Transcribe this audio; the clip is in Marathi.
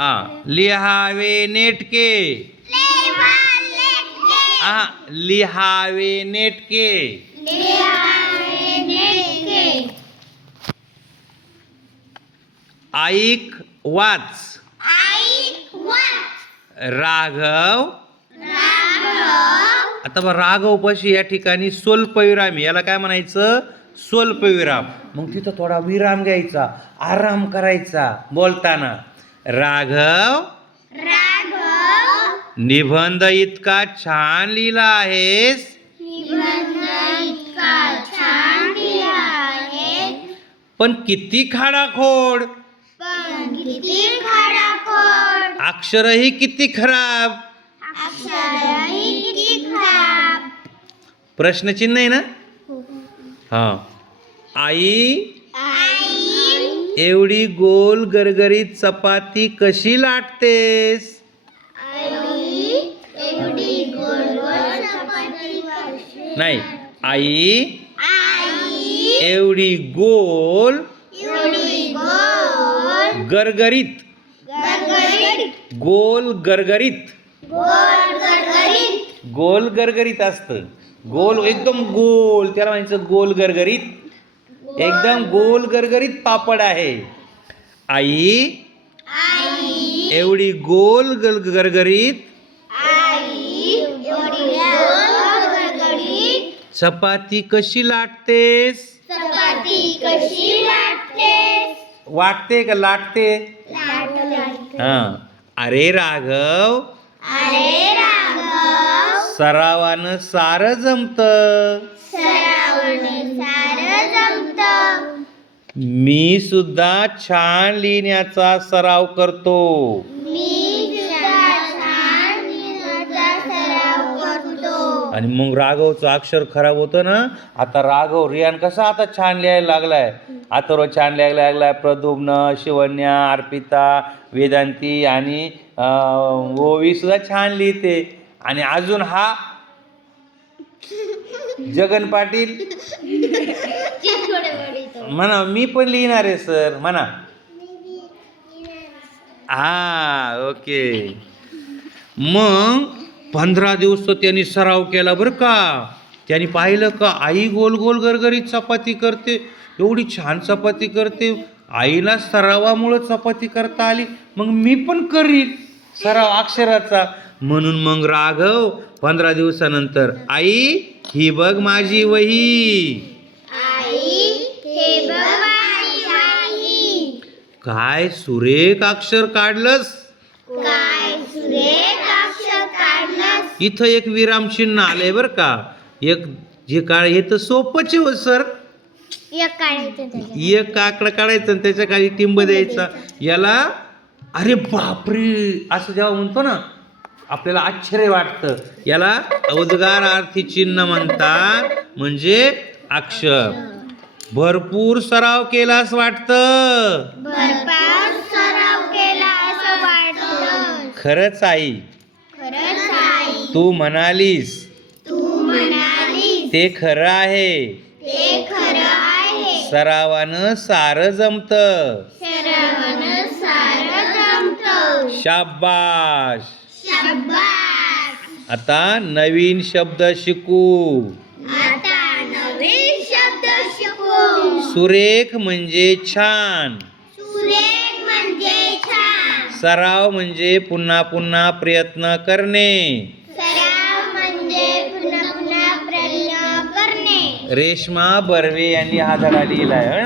लिहावे नेटके. लिहावे नेटके. ऐक वाच. राघव. आता बघ, राघव पशी या ठिकाणी स्वल्पविराम, याला काय म्हणायचं? स्वल्पविराम. मग तिथं थोडा विराम घ्यायचा, आराम करायचा बोलताना. राघव, निबंध इतका छान लिहिला आहेस. पण किती खाडाखोड. अक्षरही किती खराब. प्रश्नचिन्ह आहे ना? हा. आई एवढी गोल गरगरीत चपाती कशी लाटतेस? नाही, आई एवढी गोल गरगरीत. गोल गरगरीत. गोल गरगरीत असतं. गोल एकदम गोल, त्याला म्हणायचं गोल गरगरीत. एकदम गोल गरगरीत पापड आहे. आई एवढी गोल गरगरीत चपाती कशी लाटतेस? वाटते का लाटते? हा. अरे राघव, सरावानं सारं जमतं. मी सुद्धा छान लिहिण्याचा सराव करतो. आणि मग राघवचं अक्षर खराब होतं ना. आता राघव, रियान कसा आता छान लिहायला लागलाय. अथर्व छान लिहायला लागलाय. प्रद्युम्न, शिवन्या, अर्पिता, वेदांती आणि ओवी सुद्धा छान लिहिते. आणि अजून हा जगन पाटील म्हणा मी पण लिहिणार आहे सर म्हणा. हा, ओके. मग 15 दिवस त्यांनी सराव केला बरं का. त्यांनी पाहिलं का आई गोल गोल गरगरीत चपाती करते, एवढी छान चपाती करते. आईला सरावामुळं चपाती करता आली, मग मी पण करीन सराव अक्षराचा. म्हणून मग राघव 15 दिवसानंतर, आई ही बघ माझी वही. काय सुरेख अक्षर काढलंस. इथं एक विराम चिन्ह आलंय बर का. एक जे हे तर सोपंच हो सर. एक काकडा काढायचं आणि त्याच्या खाली टिंब द्यायचा. याला अरे बापरे असं जेव्हा म्हणतो ना आपल्याला आश्चर्य वाटतं. याला उद्गारार्थी चिन्ह म्हणतात, म्हणजे अक्षर. भरपूर सराव केला असं वाटतं. खरंच आई, तू म्हणालीस ते खरं आहे. सरावानं सारं जमतं. शाबाश. आता नवीन शब्द शिकू. सुरेख म्हणजे छान. सराव म्हणजे पुन्हा पुन्हा प्रयत्न करणे. रेश्मा बर्वे यांनी हा धडा लिहिलाय.